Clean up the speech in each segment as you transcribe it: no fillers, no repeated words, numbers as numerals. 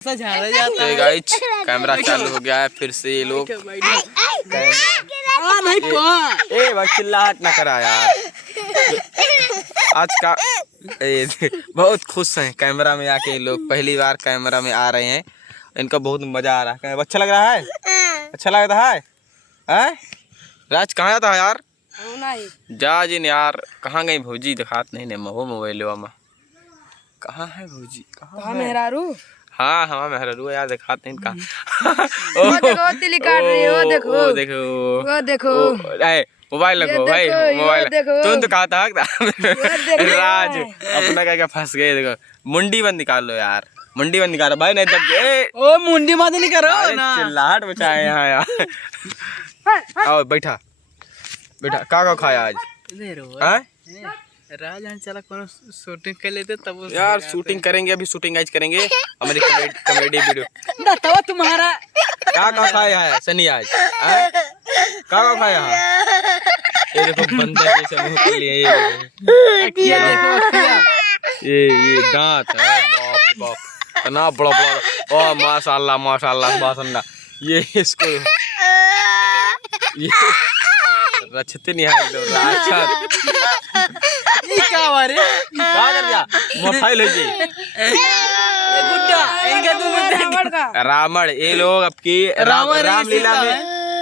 Guys camera चालू हो गया है फिर से। ये लोग ए भाई चिल्लाहट ना करा यार। आज का बहुत खुश हैं कैमरा में आके। ये लोग पहली बार कैमरा में आ रहे हैं, इनको बहुत मजा आ रहा है। अच्छा लग रहा है? अच्छा लग रहा है? राज कहाँ जाता है यार? जा जी यार, कहाँ गई भौजी? दिखात नहीं मोबाइल में कहाँ है भौजी? कहाँ मेहरारू? हाँ हाँ मेहरारू यार, दिखात नहीं कहाँ। देखो देखो मोबाइल लगो भाई, मोबाइल तुम तो कहा था राज अपना क्या फंस गए। देखो मुंडी बंद निकाल लो यार, मुंडी बंद निकालो भाई, नहीं तब ओ मुंडी मत नहीं करो ना, चिल्लाहट मचाए यहाँ यार। आओ बैठा बैठा। का खाया आज? राज चला कोनो शूटिंग कर लेते तब यार। शूटिंग करेंगे, अभी शूटिंग आज करेंगे हमारी कॉमेडी वीडियो। बताओ तुम्हारा का खाया है सनी आज? का खाया है? ये देखो बंदर जैसे मुंह के लिए ये दांत है। बाप बाप इतना बड़ा बड़ा। ओ माशाल्लाह माशाल्लाह माशाल्लाह। ये इसको ये रचते नहीं है एकदम राक्षस। क्या वारे क्या कर दिया? मोबाइल है जी बुड्ढा इनका तुम रावण। ये लोग अब की रामलीला में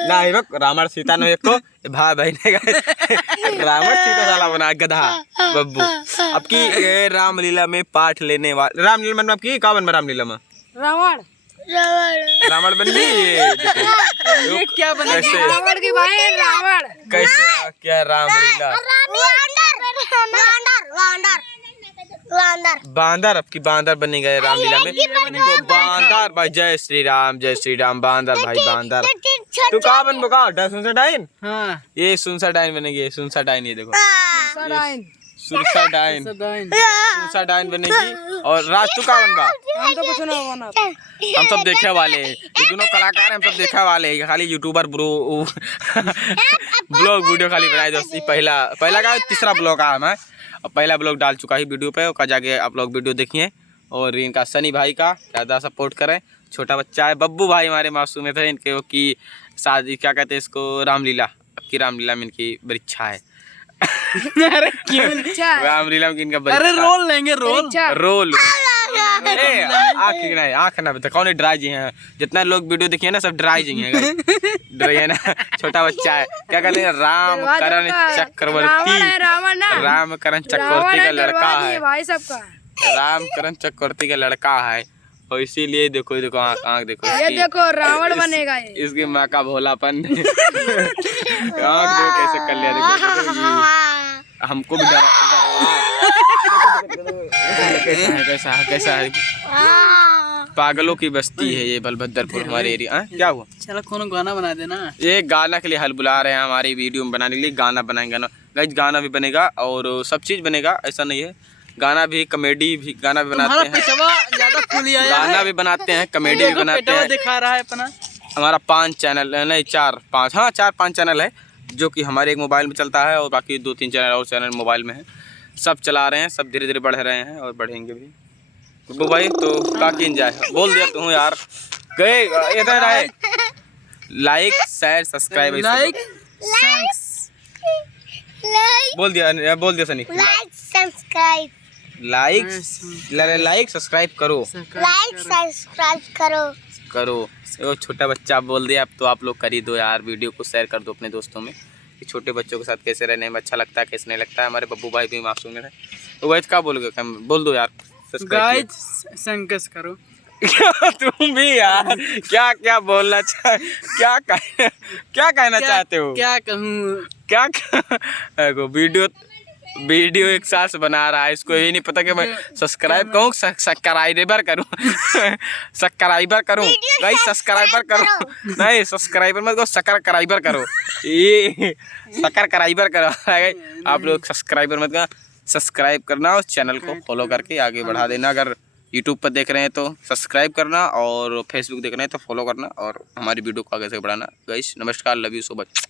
ना रुक, रावण सीता ने एक भाई बहन रावण सीता साला बना गधा बब्बू। अब की रामलीला में पाठ लेने वाले रामलीला में आपकी का बन रामलीला में रावण रावण बन गई। ये क्या बना? रावण की बहन रावण कैसे क्या रामलीला? बांदर अब की बांदर बने गए रामलीला में। बांदर भाई, जय श्री राम बांदर भाई बांदर। तू कहाँ बन बका? सुनसाडाइन। हाँ ये सुनसाडाइन बनेगी, सुनसाडाइन। ये देखो सुनसाडाइन बनेगी। और राज तू कहाँ बनबा? हम तो कुछ ना बना, हम सब देखे वाले हैं, ये दोनों कलाकार हम सब देखने वाले हैं। खाली यूट्यूबर ब्रो ब्लॉग वीडियो खाली बनाए दोस्ती। पहला का तीसरा ब्लॉग आया मैं, और पहला ब्लॉग डाल चुका ही वीडियो पे, उसका जाके आप लोग वीडियो देखिए। और इनका सनी भाई का ज़्यादा सपोर्ट करें। छोटा बच्चा है बब्बू भाई, हमारे मासूम थे। इनके की शादी क्या कहते हैं इसको, रामलीला। अब की रामलीला में इनकी बड़ी इच्छा है। अरे क्यों रामलीला में इनका बड़ी अरे रोल लेंगे रोल आँख ना बता कौन ड्राई जी हैं। जितना लोग वीडियो देखिए ना सब ड्राई जी हैं। ड्राई है ना, छोटा बच्चा है। क्या कहते हैं, रामकरण चक्रवर्ती। रामकरण चक्रवर्ती का लड़का है भाई सबका। रामकरण चक्रवर्ती का लड़का है, और इसीलिए देखो देखो आँख देखो। ये देखो रावण बनेगा ये। इसकी माँ का भोलापन। आँख देखो कैसे कर लिया। देखो हमको भी कैसा है। पागलों की बस्ती है ये बलभद्रपुर हमारे एरिया। क्या हुआ? चलो कोनो गाना बना देना। ये गाना के लिए हल बुला रहे हैं हमारी वीडियो में बनाने के लिए। गाना बनाएंगे ना गाइस, गाना भी बनेगा और सब चीज़ बनेगा, ऐसा नहीं है। गाना भी, कॉमेडी भी, गाना भी बनाते हैं, गाना भी बनाते हैं, कॉमेडी भी बनाते हैं। दिखा रहा है अपना। हमारा 5 चैनल नहीं 4-5 चैनल है, जो कि हमारे एक मोबाइल में चलता है, और बाकी 2-3 चैनल और चैनल मोबाइल में है। सब चला रहे हैं, सब धीरे धीरे बढ़ रहे हैं और बढ़ेंगे भी। गुड्डू भाई तो काकी जाए बोल दिया तू यार। गए इधर आए। लाइक शेयर सब्सक्राइब बोल दिया Sunny. Like subscribe like subscribe करो। वो छोटा बच्चा बोल दिया, अब तो आप लोग कर ही दो यार। वीडियो को शेयर कर दो अपने दोस्तों में, कि छोटे बच्चों के साथ कैसे रहने में अच्छा लगता है, कैसे नहीं लगता है। हमारे बब्बू भाई भी मासूम है। तो वही क्या बोलोगे, बोल दो यार। गाइस संकस करो। तुम भी यार क्या क्या बोलना क्या कहना चाहते हो? क्या कहूँ क्या वीडियो एक साल से बना रहा है, इसको ये नहीं पता कि मैं सब्सक्राइब कहूँ सब्सक्राइबर करूँ। सब्सक्राइबर करूँ भाई, सब्सक्राइबर करो नहीं, सब्सक्राइबर मत करो, सब्सक्राइबर करो। ये सब्सक्राइबर करो। आप लोग सब्सक्राइबर मत करो, सब्सक्राइब करना और चैनल को फॉलो करके आगे बढ़ा देना। अगर यूट्यूब पर देख रहे हैं तो सब्सक्राइब करना, और फेसबुक देख रहे हैं तो फॉलो करना, और हमारी वीडियो को आगे से बढ़ाना। गाइस नमस्कार, लव यू सो मच।